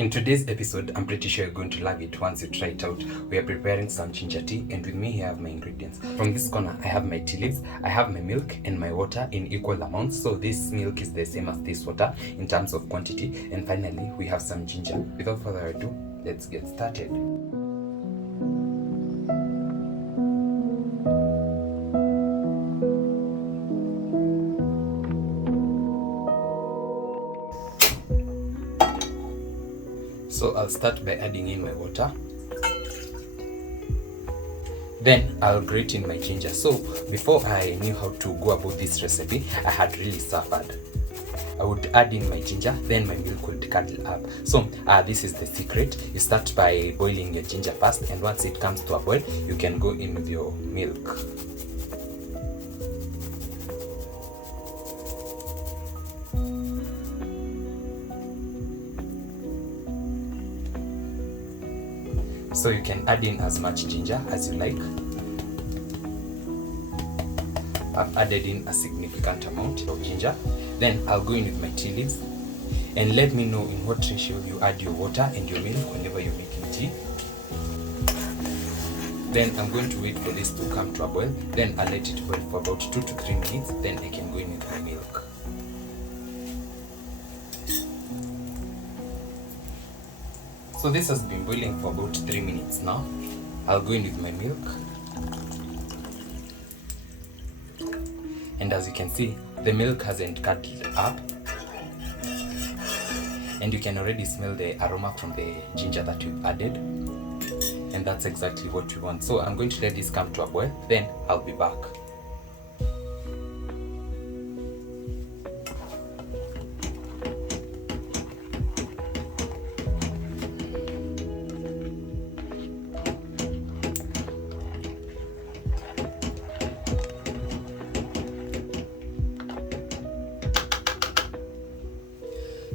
In today's episode, I'm pretty sure you're going to love it once you try it out. We are preparing some ginger tea, and with me here I have my ingredients. From this corner, I have my tea leaves, I have my milk and my water in equal amounts. So this milk is the same as this water in terms of quantity. And finally, we have some ginger. Without further ado, let's get started. So I'll start by adding in my water. Then I'll grate in my ginger. So before I knew how to go about this recipe, I had really suffered. I would add in my ginger, then my milk would curdle up. So this is the secret. You start by boiling your ginger first, and once it comes to a boil, you can go in with your milk. So you can add in as much ginger as you like. I've added in a significant amount of ginger. Then I'll go in with my tea leaves. And let me know in what ratio you add your water and your milk whenever you're making tea. Then I'm going to wait for this to come to a boil. Then I'll let it boil for about 2 to 3 minutes. Then I can go in with my milk. So this has been boiling for about 3 minutes now. I'll go in with my milk. And as you can see, the milk hasn't curdled up. And you can already smell the aroma from the ginger that we've added. And that's exactly what we want. So I'm going to let this come to a boil, then I'll be back.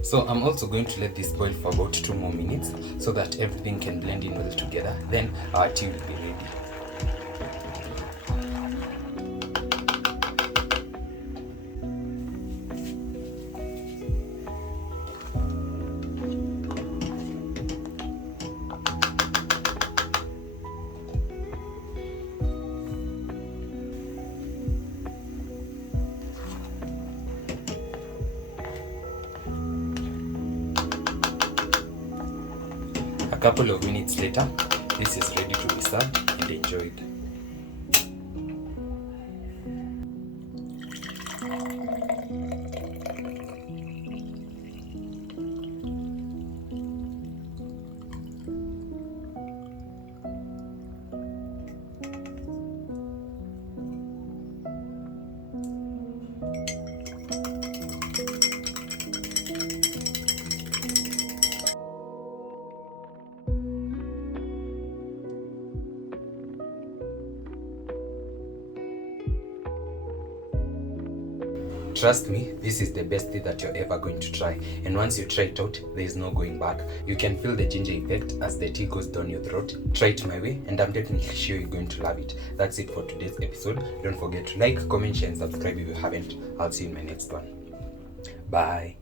So I'm also going to let this boil for about 2 more minutes so that everything can blend in well together. Then our tea will be ready. A couple of minutes later, this is ready to be served and enjoyed. Trust me, this is the best tea that you're ever going to try. And once you try it out, there is no going back. You can feel the ginger effect as the tea goes down your throat. Try it my way, and I'm definitely sure you're going to love it. That's it for today's episode. Don't forget to like, comment, share, and subscribe if you haven't. I'll see you in my next one. Bye.